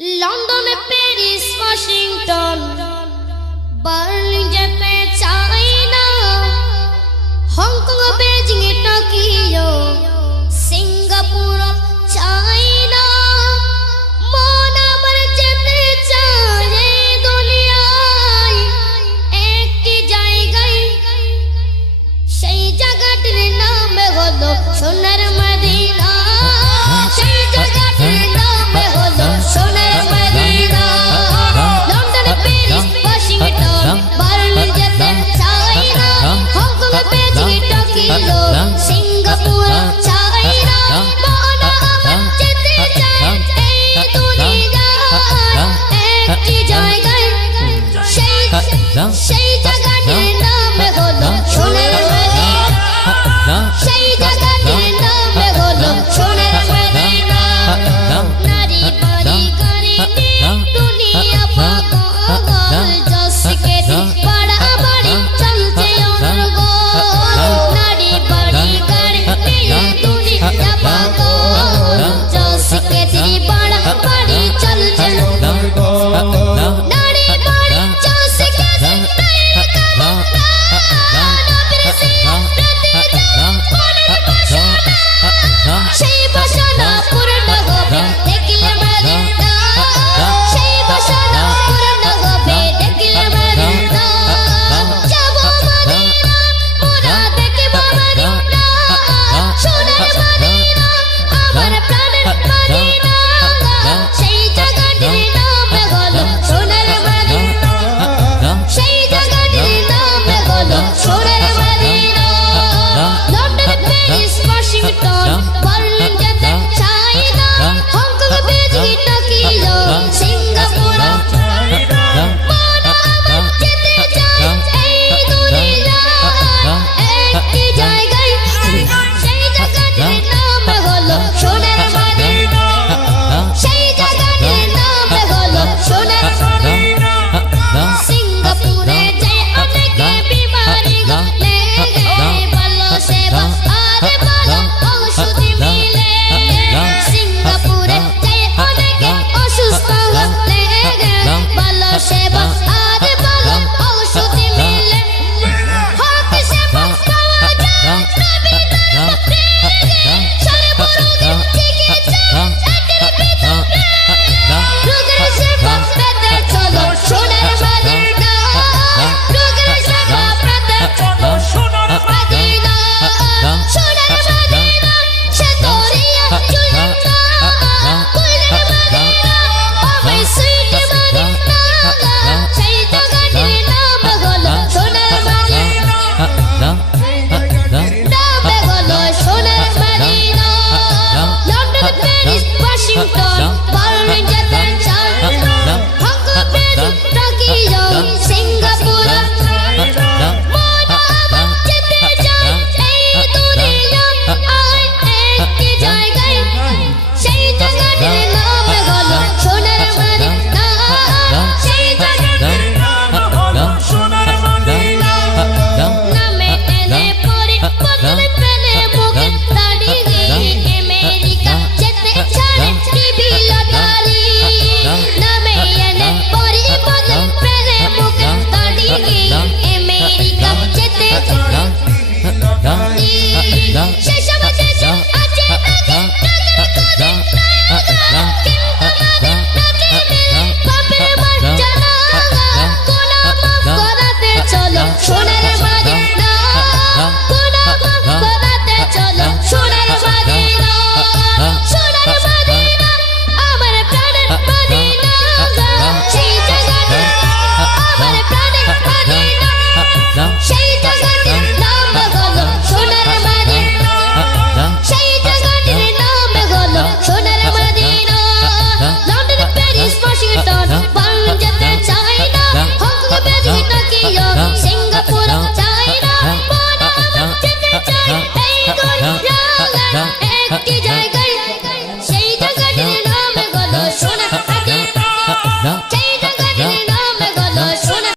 London Paris Washington Berlin Shame. একটি জায়গায়